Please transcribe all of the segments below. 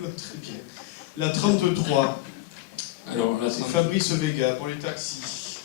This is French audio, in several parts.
Très bien. La 33. Alors, c'est Fabrice Vega pour les taxis.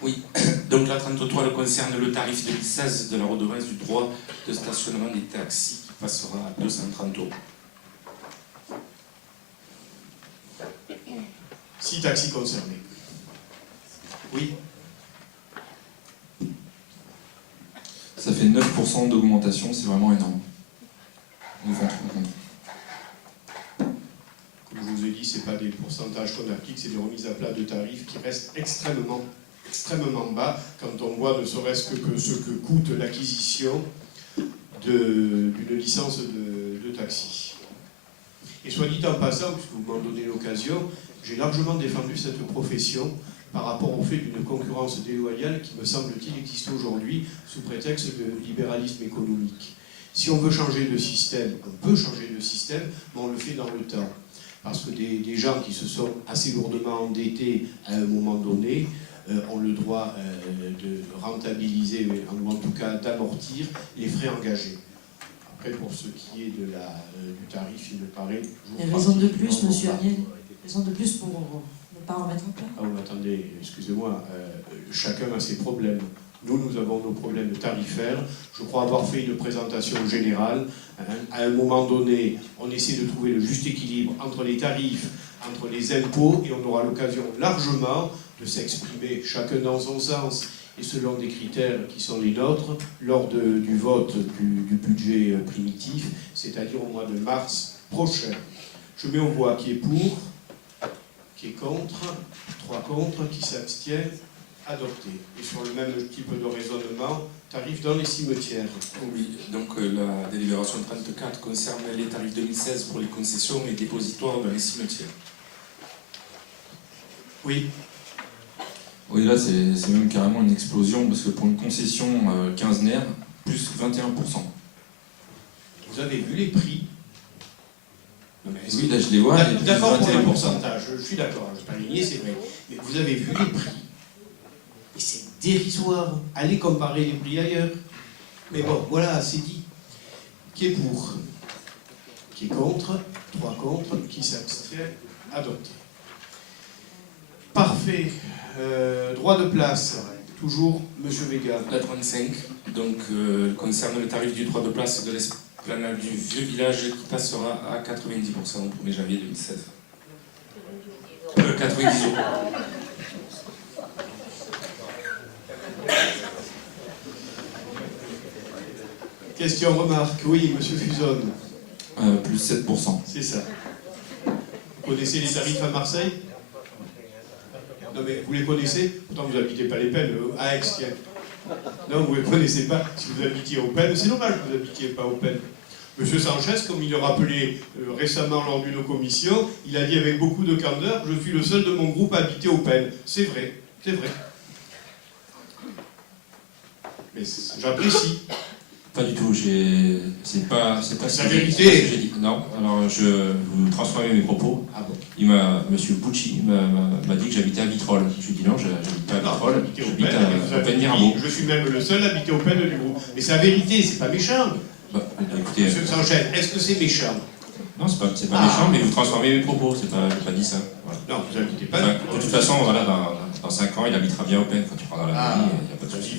Oui, donc la 33 elle concerne le tarif 2016 de la redevance du droit de stationnement des taxis qui passera à 230 €. 6 taxis concernés. Oui. Ça fait 9% d'augmentation, c'est vraiment énorme. Nous vont Comme je vous ai dit, ce n'est pas des pourcentages qu'on applique, c'est des remises à plat de tarifs qui restent extrêmement bas quand on voit ne serait-ce que ce que coûte l'acquisition d'une licence de taxi. Et soit dit en passant, puisque vous m'en donnez l'occasion, j'ai largement défendu cette profession par rapport au fait d'une concurrence déloyale qui, me semble-t-il, existe aujourd'hui sous prétexte de libéralisme économique. Si on veut changer de système, on peut changer de système, mais on le fait dans le temps. Parce que des gens qui se sont assez lourdement endettés à un moment donné ont le droit de rentabiliser, ou en tout cas d'amortir les frais engagés. Après, pour ce qui est du tarif, il me paraît... Il y a raison de plus, monsieur Amiel. Raison de plus pour ne pas en mettre en place. Ah, vous attendez, excusez-moi, chacun a ses problèmes. Nous avons nos problèmes tarifaires. Je crois avoir fait une présentation générale. À un moment donné, on essaie de trouver le juste équilibre entre les tarifs, entre les impôts, et on aura l'occasion largement de s'exprimer chacun dans son sens et selon des critères qui sont les nôtres lors du vote du budget primitif, c'est-à-dire au mois de mars prochain. Je mets au voix qui est pour, qui est contre, 3 contre, qui s'abstiennent, adopté. Et sur le même type de raisonnement, tarifs dans les cimetières. Oui, donc la délibération 34 concerne les tarifs 2016 pour les concessions et dépositoires dans les cimetières. Oui. Oui, là, c'est même carrément une explosion, parce que pour une concession quinzenaire, plus 21%. Vous avez vu les prix? Oui, là, je les vois. D'accord pour le pourcentage, je suis d'accord, je ne vais pas nier, c'est vrai. Mais vous avez vu les prix? Et c'est dérisoire. Allez comparer les prix ailleurs. Mais bon, voilà, c'est dit. Qui est pour? Qui est contre? 3 contre, qui s'abstient? Adopté. Parfait. Droit de place, toujours Monsieur Vega. La 35, donc concerne le tarif du droit de place de l'esplanade du vieux village qui passera à 90% au 1er janvier 2016. 90 €. Question, remarque. Oui, Monsieur Fusonne. Plus 7%. C'est ça. Vous connaissez les tarifs à Marseille? Non mais vous les connaissez? Pourtant vous n'habitez pas les Pennes, à Aix, tiens. Non, vous ne les connaissez pas. Si vous habitiez aux Pennes, c'est dommage que vous n'habitiez pas aux Pennes. Monsieur Sanchez, comme il le rappelait récemment lors d'une commission, il a dit avec beaucoup de candeur, je suis le seul de mon groupe à habiter aux Pennes. C'est vrai, c'est vrai. Mais j'apprécie. Pas du tout, c'est pas ce que j'ai dit. Non, alors je vous transformez mes propos. Ah bon? Monsieur Bucci m'a dit que j'habitais à Vitrolles. Je lui ai dit non, j'habite pas à Vitrolles, j'habite à Pennes-Mirabeau. Je suis même le seul à habiter aux Pennes du groupe. Mais c'est la vérité, c'est pas méchant. Écoutez, Monsieur Sanchez, est-ce que c'est méchant? Non, c'est pas méchant, mais vous transformez mes propos, j'ai pas dit ça. Voilà. Non, vous n'habitez pas. De toute façon, voilà, dans 5 ans, il habitera bien au Pennes quand tu prendras la mairie, il n'y a pas de souci.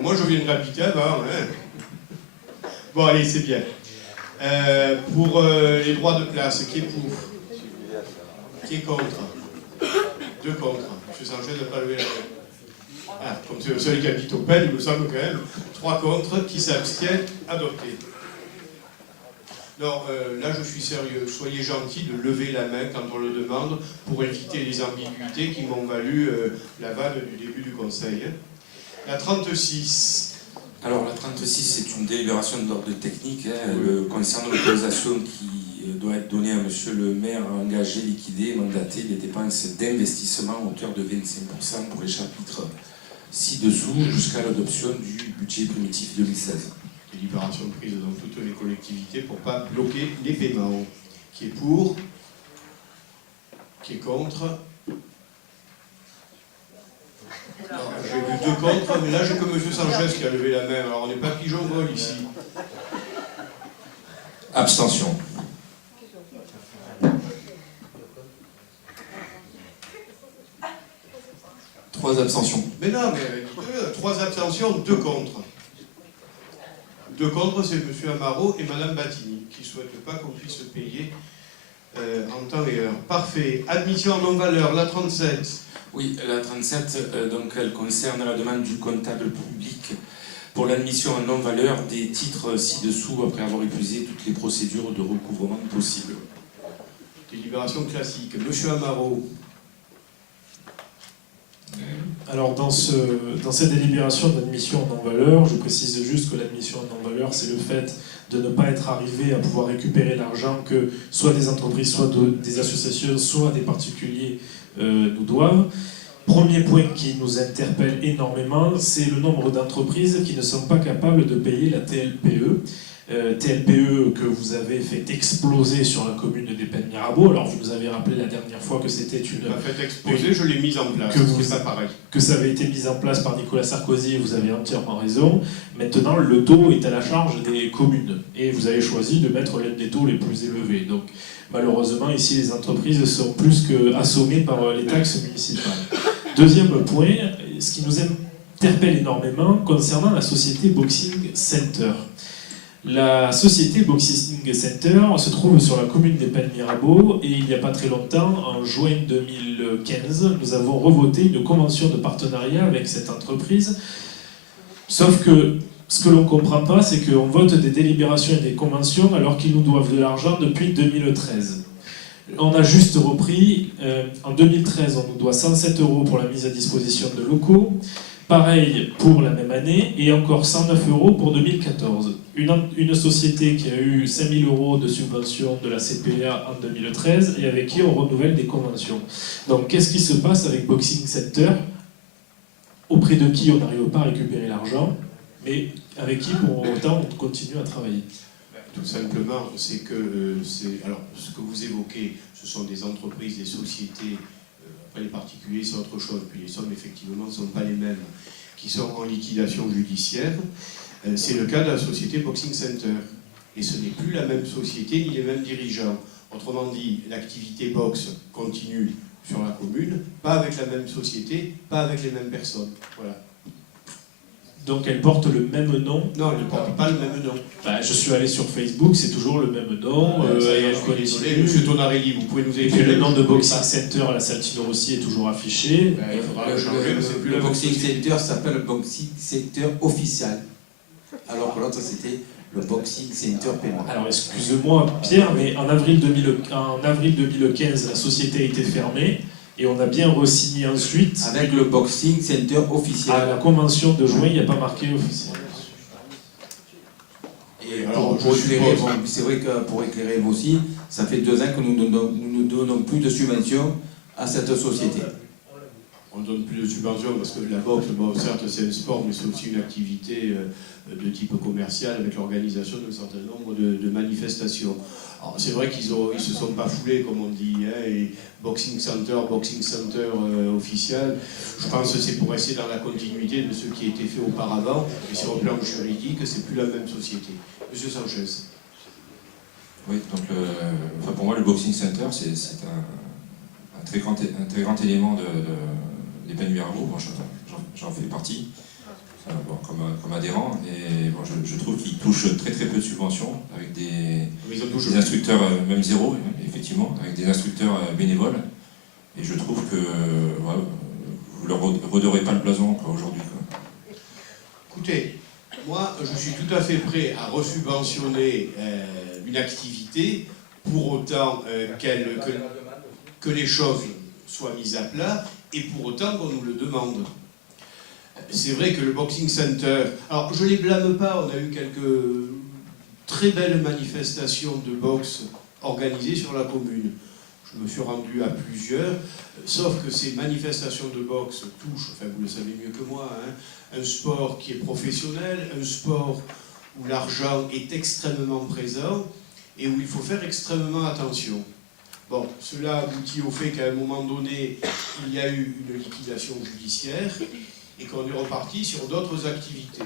Moi, je viendrai habiter avant. Hein. Bon, allez, c'est bien. Pour les droits de place, qui est pour? Qui est contre? 2 contre. M. Sanchez n'a pas levé la main. Ah, comme c'est le seul qui habite au Pennes, il me semble quand même. 3 contre, qui s'abstiennent, adopté. Non, là je suis sérieux. Soyez gentils de lever la main quand on le demande pour éviter les ambiguïtés qui m'ont valu la vanne du début du conseil. Hein. La 36. Alors la 36, c'est une délibération d'ordre technique, concernant l'autorisation qui doit être donnée à monsieur le maire engagé, liquidé et mandater les dépenses d'investissement à hauteur de 25% pour les chapitres ci-dessous jusqu'à l'adoption du budget primitif 2016. Délibération prise dans toutes les collectivités pour ne pas bloquer les paiements. Qui est pour? Qui est contre? J'ai vu 2 contre, mais là j'ai que M. Sanchez qui a levé la main. Alors on n'est pas pigeon-vol ici. Abstention. 3 abstentions. Mais non, mais 3 abstentions, 2 contre. 2 contre, c'est M. Amaro et Mme Battini, qui ne souhaitent pas qu'on puisse payer en temps et heure. Parfait. Admission en non-valeur, la 37. Oui, la 37, donc elle concerne la demande du comptable public pour l'admission en non-valeur des titres ci-dessous après avoir épuisé toutes les procédures de recouvrement possibles. Délibération classique. M. Amaro. Alors dans cette délibération d'admission en non-valeur, je précise juste que l'admission en non-valeur, c'est le fait de ne pas être arrivé à pouvoir récupérer l'argent que soit des entreprises, soit des associations, soit des particuliers nous doivent. Premier point qui nous interpelle énormément, c'est le nombre d'entreprises qui ne sont pas capables de payer la TLPE. TLPE que vous avez fait exploser sur la commune des Pennes-Mirabeau. Alors vous nous avez rappelé la dernière fois que c'était une... Pas fait exploser, je l'ai mise en place. C'est pas pareil. Que ça avait été mis en place par Nicolas Sarkozy, vous avez entièrement raison. Maintenant, le taux est à la charge des communes. Et vous avez choisi de mettre l'un des taux les plus élevés. Donc malheureusement, ici, les entreprises sont plus qu'assommées par les taxes municipales. Deuxième point, ce qui nous interpelle énormément concernant la société Boxing Center. La société Boxing Center se trouve sur la commune des Pennes-Mirabeau et il n'y a pas très longtemps, en juin 2015, nous avons revoté une convention de partenariat avec cette entreprise. Sauf que ce que l'on ne comprend pas, c'est qu'on vote des délibérations et des conventions alors qu'ils nous doivent de l'argent depuis 2013. On a juste repris, en 2013, on nous doit 107 € pour la mise à disposition de locaux. Pareil pour la même année, et encore 109 € pour 2014. Une société qui a eu 5 000 € de subvention de la CPA en 2013, et avec qui on renouvelle des conventions. Donc qu'est-ce qui se passe avec Boxing Center, auprès de qui on n'arrive pas à récupérer l'argent, mais avec qui pour autant on continue à travailler? Tout simplement, c'est que alors, ce que vous évoquez, ce sont des entreprises, des sociétés. Après, les particuliers, c'est autre chose. Puis les sommes, effectivement, ne sont pas les mêmes, qui sont en liquidation judiciaire. C'est le cas de la société Boxing Center. Et ce n'est plus la même société ni les mêmes dirigeants. Autrement dit, l'activité boxe continue sur la commune, pas avec la même société, pas avec les mêmes personnes. Voilà. Donc elle porte le même nom? Non, elle ne porte pas le même nom. Je suis allé sur Facebook, c'est toujours le même nom. Et elle continue. Monsieur Tonarelli, vous pouvez nous Et écrire. puis le nom de Boxing Center à la Saltino aussi est toujours affiché. Il faudra le changer, mais c'est plus Le la même Boxing société. Center s'appelle le Boxing Center officiel. Alors que l'autre c'était le Boxing Center paiement. Alors excuse-moi Pierre, mais en avril 2015, la société a été fermée et on a bien re-signé ensuite. Avec le Boxing Center officiel. À la convention de juin, il n'y a pas marqué officiel. Et alors, pour je éclairer, suppose- c'est vrai que pour éclairer vous aussi, ça fait 2 ans que nous ne donnons plus de subventions à cette société. On ne donne plus de subventions parce que la boxe, bon, certes c'est un sport, mais c'est aussi une activité de type commercial avec l'organisation d'un certain nombre de manifestations. Alors c'est vrai qu'ils ne se sont pas foulés, comme on dit, hein, et Boxing Center officiel. Je pense que c'est pour rester dans la continuité de ce qui a été fait auparavant, et sur le plan juridique, c'est plus la même société. Monsieur Sanchez. Oui, donc pour moi, le Boxing Center, c'est un très grand élément des Pennes-Mirabeau. Bon, j'en fais partie comme adhérent, et bon, je trouve qu'ils touchent très peu de subventions, avec des instructeurs, même zéro, effectivement, avec des instructeurs bénévoles. Et je trouve que vous ne leur redorez pas le blason aujourd'hui. Écoutez, moi, je suis tout à fait prêt à resubventionner une activité pour autant que les choses soient mises à plat et pour autant qu'on nous le demande. C'est vrai que le Boxing Center... Alors, je ne les blâme pas, on a eu quelques très belles manifestations de boxe organisées sur la commune. Je me suis rendu à plusieurs, sauf que ces manifestations de boxe touchent, enfin vous le savez mieux que moi, hein, un sport qui est professionnel, un sport où l'argent est extrêmement présent et où il faut faire extrêmement attention. Bon, cela aboutit au fait qu'à un moment donné, il y a eu une liquidation judiciaire et qu'on est reparti sur d'autres activités.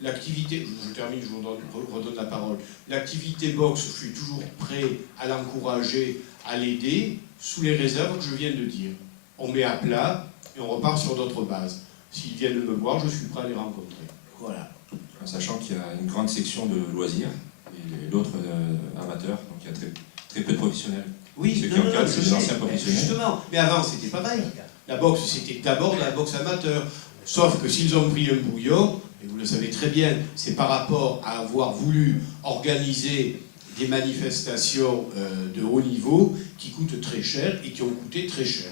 L'activité, je termine, je vous redonne la parole. L'activité boxe, je suis toujours prêt à l'encourager, à l'aider, sous les réserves que je viens de dire. On met à plat, et on repart sur d'autres bases. S'ils viennent me voir, je suis prêt à les rencontrer. Voilà. Sachant qu'il y a une grande section de loisirs et l'autre amateurs, donc il y a très peu de professionnels. Oui, Ceux qui non, encadrent, je c'est des sais, anciens professionnels. justement. Mais avant, c'était pareil. La boxe, c'était d'abord de la boxe amateur. Sauf que s'ils ont pris un bouillon, et vous le savez très bien, c'est par rapport à avoir voulu organiser des manifestations de haut niveau qui coûtent très cher et qui ont coûté très cher.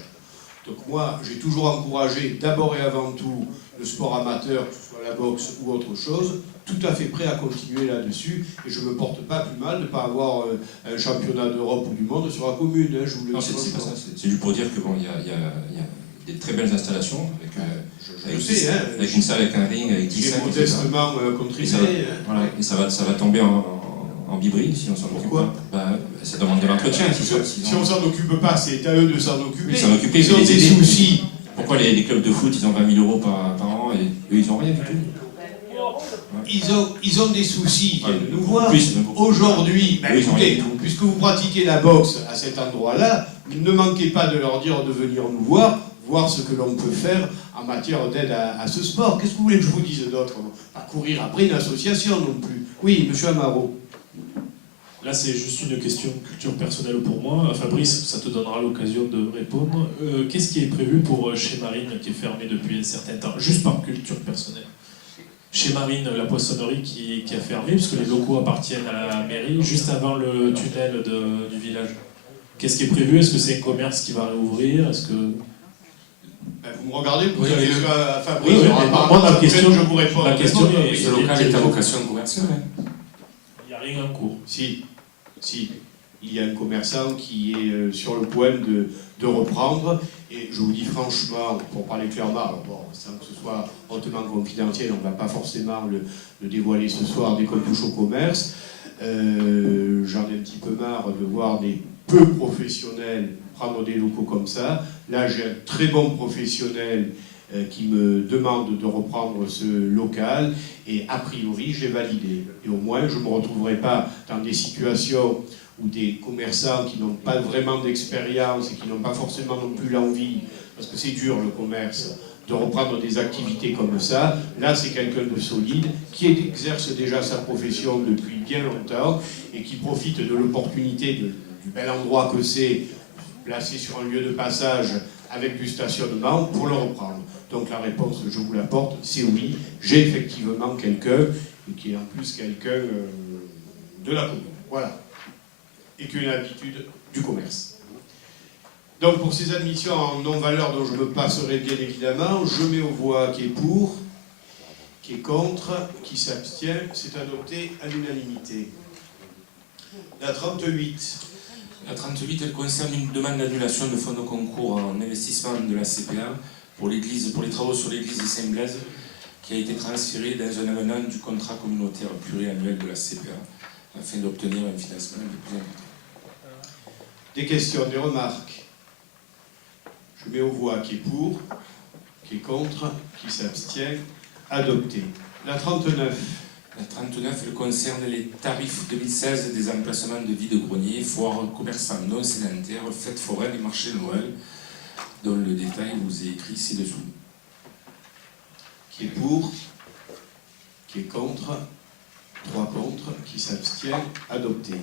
Donc moi, j'ai toujours encouragé d'abord et avant tout le sport amateur, que ce soit la boxe ou autre chose, tout à fait prêt à continuer là-dessus, et je ne me porte pas plus mal de ne pas avoir un championnat d'Europe ou du monde sur la commune. Hein, je vous le Non, dis c'est pas franchement. ça. C'est juste pour dire que bon, il y a des très belles installations Je le sais, hein, avec une salle, avec un ring, avec 10 j'ai sacs, etc. modestement contribué. Et voilà, et ça va tomber en bibri si on s'en occupe Pourquoi pas. Ça demande de l'entretien. Si on s'en occupe pas, c'est à eux de s'en occuper. Oui, s'en occuper, Ils ont les des aider. soucis. Pourquoi les clubs de foot, ils ont 20 000 euros par an et eux, ils n'ont rien du tout? Ils ont des soucis, ils viennent nous voir. Plus, même beaucoup. Aujourd'hui, ben, Oui, ils ont rien écoutez, du tout. puisque vous pratiquez la boxe à cet endroit-là, ne manquez pas de leur dire de venir nous voir ce que l'on peut faire en matière d'aide à ce sport. Qu'est-ce que vous voulez que je vous dise d'autre? Pas courir après une association non plus. Oui, monsieur Amaro. Là, c'est juste une question de culture personnelle pour moi. Fabrice, ça te donnera l'occasion de répondre. Qu'est-ce qui est prévu pour Chez Marine, qui est fermé depuis un certain temps, juste par culture personnelle? Chez Marine, la poissonnerie qui a fermé, puisque les locaux appartiennent à la mairie, juste avant le tunnel du village. Qu'est-ce qui est prévu? Est-ce que c'est un commerce qui va réouvrir? Est-ce que... Ben, vous me regardez, vous Oui, avez mais vu à Fabrice. Oui, alors, mais apparemment, moi, ma ça question- peut-être que je vous réponds. ma question est- Ce local est à vocation commerciale. Hein. Il n'y a rien en cours. Si. Il y a un commerçant qui est sur le point de reprendre, et je vous dis franchement, pour parler clairement, alors bon, sans que ce soit hautement confidentiel, on ne va pas forcément le dévoiler ce soir dès qu'on touche au commerce. J'en ai un petit peu marre de voir des peu professionnels prendre des locaux comme ça. Là, j'ai un très bon professionnel qui me demande de reprendre ce local, et a priori, j'ai validé. Et au moins, je ne me retrouverai pas dans des situations où des commerçants qui n'ont pas vraiment d'expérience et qui n'ont pas forcément non plus l'envie, parce que c'est dur le commerce, de reprendre des activités comme ça. Là, c'est quelqu'un de solide, qui exerce déjà sa profession depuis bien longtemps et qui profite de l'opportunité du bel endroit que c'est, placé sur un lieu de passage avec du stationnement, pour le reprendre. Donc la réponse, je vous l'apporte, c'est oui. J'ai effectivement quelqu'un, et qui est en plus quelqu'un de la commune. Voilà. Et qui a une habitude du commerce. Donc pour ces admissions en non-valeur dont je me passerai bien évidemment, je mets aux voix qui est pour, qui est contre, qui s'abstient. C'est adopté à l'unanimité. La 38. La 38, elle concerne une demande d'annulation de fonds de concours en investissement de la CPA pour les travaux sur l'église de Saint-Blaise, qui a été transféré dans un avenant du contrat communautaire pluriannuel de la CPA, afin d'obtenir un financement de plus important. Des questions, des remarques? Je mets aux voix qui est pour, qui est contre, qui s'abstient. Adopté. La 39. La 39, elle concerne les tarifs 2016 des emplacements de vide-greniers, foires, commerçants non sédentaires, fêtes foraines et marchés de Noël, dont le détail vous est écrit ci-dessous. Qui est pour, qui est contre, 3 contre, qui s'abstient, adopté.